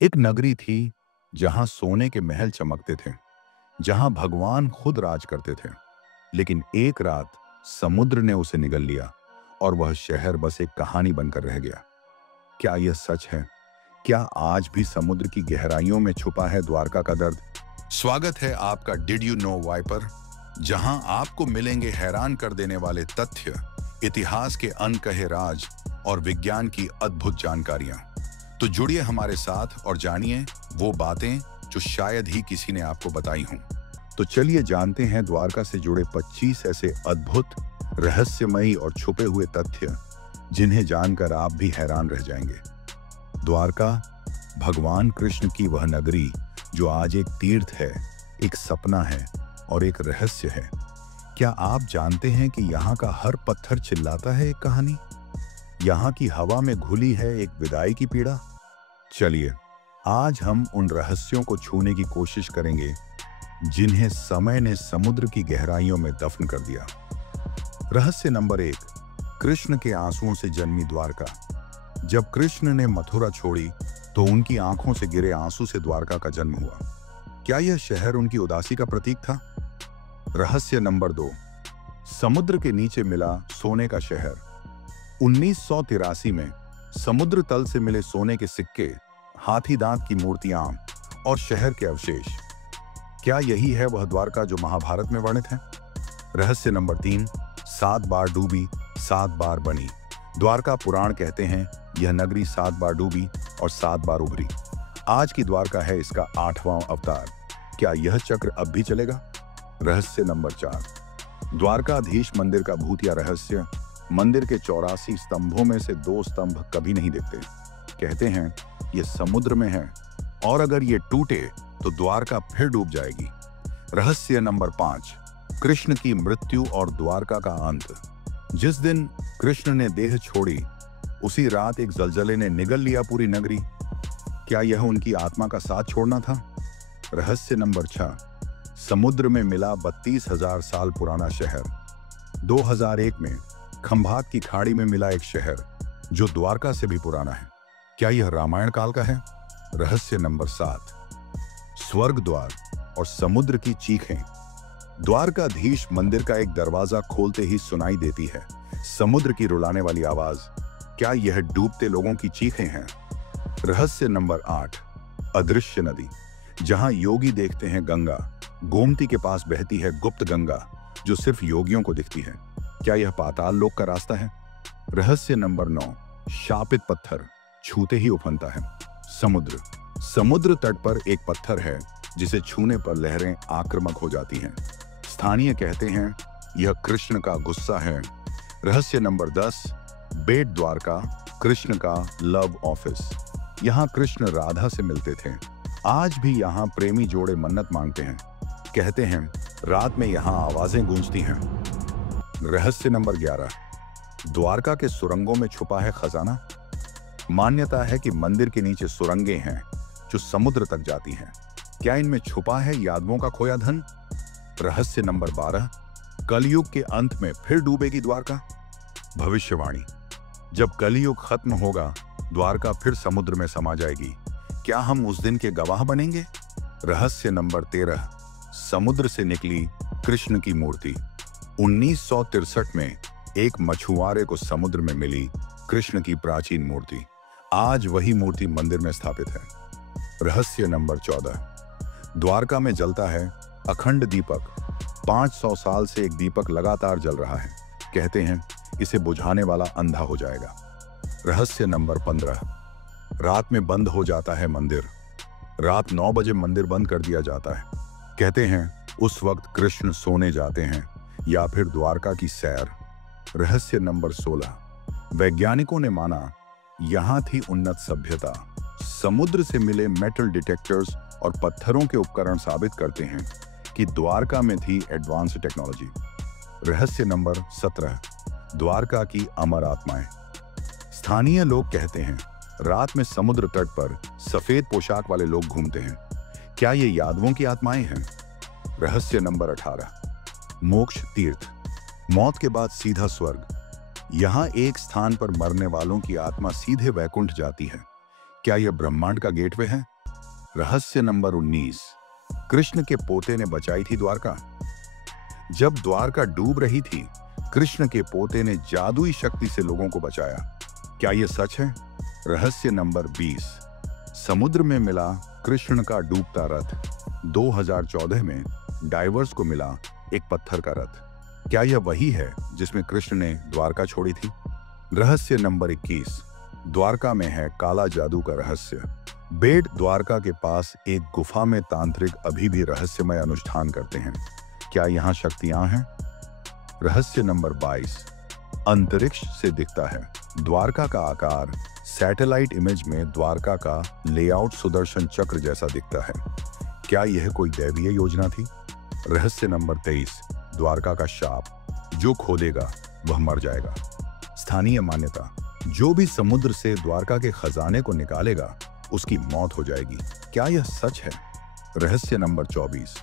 एक नगरी थी जहां सोने के महल चमकते थे, जहां भगवान खुद राज करते थे। लेकिन एक रात समुद्र ने उसे निगल लिया और वह शहर बस एक कहानी बनकर रह गया। क्या यह सच है? क्या आज भी समुद्र की गहराइयों में छुपा है द्वारका का दर्द? स्वागत है आपका डिड यू नो वाई पर, जहां आपको मिलेंगे हैरान कर देने वाले तथ्य, इतिहास के अनकहे राज और विज्ञान की अद्भुत जानकारियां। तो जुड़िए हमारे साथ और जानिए वो बातें जो शायद ही किसी ने आपको बताई हों। तो चलिए जानते हैं द्वारका से जुड़े 25 ऐसे अद्भुत, रहस्यमयी और छुपे हुए तथ्य जिन्हें जानकर आप भी हैरान रह जाएंगे। द्वारका, भगवान कृष्ण की वह नगरी जो आज एक तीर्थ है, एक सपना है और एक रहस्य है। क्या आप जानते हैं कि यहाँ का हर पत्थर चिल्लाता है एक कहानी? यहाँ की हवा में घुली है एक विदाई की पीड़ा। चलिए आज हम उन रहस्यों को छूने की कोशिश करेंगे जिन्हें समय ने समुद्र की गहराइयों में दफन कर दिया। रहस्य नंबर 1, कृष्ण के आंसुओं से जन्मी द्वारका। जब कृष्ण ने मथुरा छोड़ी तो उनकी आंखों से गिरे आंसू से द्वारका का जन्म हुआ। क्या यह शहर उनकी उदासी का प्रतीक था? रहस्य नंबर 2, समुद्र के नीचे मिला सोने का शहर। 1983 में समुद्र तल से मिले सोने के सिक्के, हाथी दांत की मूर्तियां और शहर के अवशेष। क्या यही है वह द्वारका जो महाभारत में वर्णित है? रहस्य नंबर 3, 7 बार डूबी 7 बार बनी। द्वारका पुराण कहते हैं यह नगरी 7 बार डूबी और 7 बार उभरी। आज की द्वारका है इसका 8वां अवतार। क्या यह चक्र अब भी चलेगा? रहस्य नंबर 4, द्वारकाधीश मंदिर का भूतिया रहस्य। मंदिर के 84 स्तंभों में से 2 स्तंभ कभी नहीं दिखते। कहते हैं ये समुद्र में है और अगर ये टूटे तो द्वारका फिर डूब जाएगी। रहस्य नंबर 5, कृष्ण की मृत्यु और द्वारका का अंत। जिस दिन कृष्ण ने देह छोड़ी उसी रात एक जलजले ने निगल लिया पूरी नगरी। क्या यह उनकी आत्मा का साथ छोड़ना था? रहस्य नंबर 6, समुद्र में मिला 32,000 साल पुराना शहर। 2001 में खंभात की खाड़ी में मिला एक शहर जो द्वारका से भी पुराना है। क्या यह रामायण काल का है? रहस्य नंबर 7, स्वर्ग द्वार और समुद्र की चीखें। द्वारकाधीश मंदिर का एक दरवाजा खोलते ही सुनाई देती है समुद्र की रुलाने वाली आवाज। क्या यह डूबते लोगों की चीखें हैं? रहस्य नंबर 8, अदृश्य नदी। जहां योगी देखते हैं गंगा, गोमती के पास बहती है गुप्त गंगा जो सिर्फ योगियों को दिखती है। क्या यह पाताल लोक का रास्ता है? रहस्य नंबर 9, शापित पत्थर, छूते ही उफनता है। समुद्र तट पर एक पत्थर है जिसे छूने पर लहरें आक्रामक हो जाती हैं। स्थानीय कहते हैं यह कृष्ण का गुस्सा है। रहस्य नंबर 10, बेट द्वारका, कृष्ण का लव ऑफिस। यहाँ कृष्ण राधा से मिलते थे। आज भी यहाँ प्रेमी जोड़े मन्नत मांगते हैं। कहते हैं रात में यहाँ आवाजें गूंजती हैं। रहस्य नंबर 11, द्वारका के सुरंगों में छुपा है खजाना। मान्यता है कि मंदिर के नीचे सुरंगें हैं जो समुद्र तक जाती हैं। क्या इनमें छुपा है यादवों का खोया धन? रहस्य नंबर 12, कलयुग के अंत में फिर डूबेगी द्वारका। भविष्यवाणी, जब कलयुग खत्म होगा द्वारका फिर समुद्र में समा जाएगी। क्या हम उस दिन के गवाह बनेंगे? रहस्य नंबर 13, समुद्र से निकली कृष्ण की मूर्ति। 1963 में एक मछुआरे को समुद्र में मिली कृष्ण की प्राचीन मूर्ति। आज वही मूर्ति मंदिर में स्थापित है। रहस्य नंबर 14, द्वारका में जलता है अखंड दीपक। 500 साल से एक दीपक लगातार जल रहा है। कहते हैं इसे बुझाने वाला अंधा हो जाएगा। रहस्य नंबर 15, रात में बंद हो जाता है मंदिर। रात 9 बजे मंदिर बंद कर दिया जाता है। कहते हैं उस वक्त कृष्ण सोने जाते हैं या फिर द्वारका की सैर। रहस्य नंबर 16, वैज्ञानिकों ने माना यहां थी उन्नत सभ्यता। समुद्र से मिले मेटल डिटेक्टर्स और पत्थरों के उपकरण साबित करते हैं कि द्वारका में थी एडवांस टेक्नोलॉजी। रहस्य नंबर 17, द्वारका की अमर आत्माएं। स्थानीय लोग कहते हैं रात में समुद्र तट पर सफेद पोशाक वाले लोग घूमते हैं। क्या ये यादवों की आत्माएं हैं? रहस्य नंबर 18, मोक्ष तीर्थ, मौत के बाद सीधा स्वर्ग। यहाँ एक स्थान पर मरने वालों की आत्मा सीधे वैकुंठ जाती है। क्या यह ब्रह्मांड का गेटवे है? रहस्य नंबर 19, कृष्ण के पोते ने बचाई थी द्वारका। जब द्वारका डूब रही थी, कृष्ण के पोते ने जादुई शक्ति से लोगों को बचाया। क्या यह सच है? रहस्य नंबर 20, समुद्र में मिला कृष्ण का डूबता रथ। 2014 में डाइवर्स को मिला एक पत्थर का रथ। क्या यह वही है जिसमें कृष्ण ने द्वारका छोड़ी थी? रहस्य नंबर 21, द्वारका में है काला जादू का रहस्य। बेट द्वारका के पास एक गुफा में तांत्रिक अभी भी रहस्यमय अनुष्ठान करते हैं। क्या यहाँ शक्तियां हैं? रहस्य नंबर 22, अंतरिक्ष से दिखता है। द्वारका का आकार सैटेलाइट इमेज में द्वारका का लेआउट सुदर्शन चक्र जैसा दिखता है। क्या यह कोई दैवीय योजना थी? रहस्य नंबर 23, द्वारका का शाप, जो खोदेगा वह मर जाएगा। स्थानीय मान्यता, जो भी समुद्र से द्वारका के खजाने को निकालेगा उसकी मौत हो जाएगी। क्या यह सच है? रहस्य नंबर 24,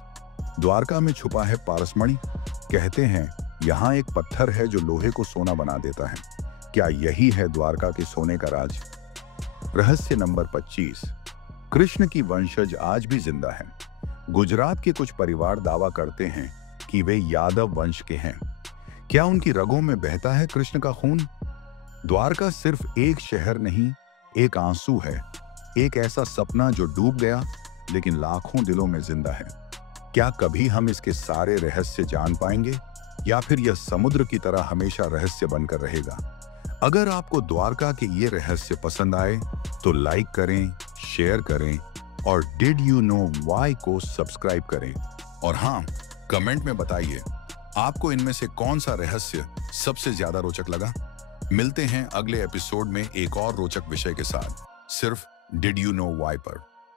द्वारका में छुपा है पारसमणि। कहते हैं यहाँ एक पत्थर है जो लोहे को सोना बना देता है। क्या यही है द्वारका के सोने का राज? रहस्य नंबर 25, कृष्ण की वंशज आज भी जिंदा है। गुजरात के कुछ परिवार दावा करते हैं कि वे यादव वंश के हैं। क्या उनकी रगों में बहता है कृष्ण का खून? द्वारका सिर्फ एक शहर नहीं, एक आंसू है, एक ऐसा सपना जो डूब गया लेकिन लाखों दिलों में जिंदा है। क्या कभी हम इसके सारे रहस्य जान पाएंगे, या फिर यह समुद्र की तरह हमेशा रहस्य बनकर रहेगा? अगर आपको द्वारका के ये रहस्य पसंद आए तो लाइक करें, शेयर करें और डिड यू नो व्हाई को सब्सक्राइब करें। और हाँ, कमेंट में बताइए आपको इनमें से कौन सा रहस्य सबसे ज्यादा रोचक लगा। मिलते हैं अगले एपिसोड में एक और रोचक विषय के साथ, सिर्फ डिड यू नो व्हाई पर।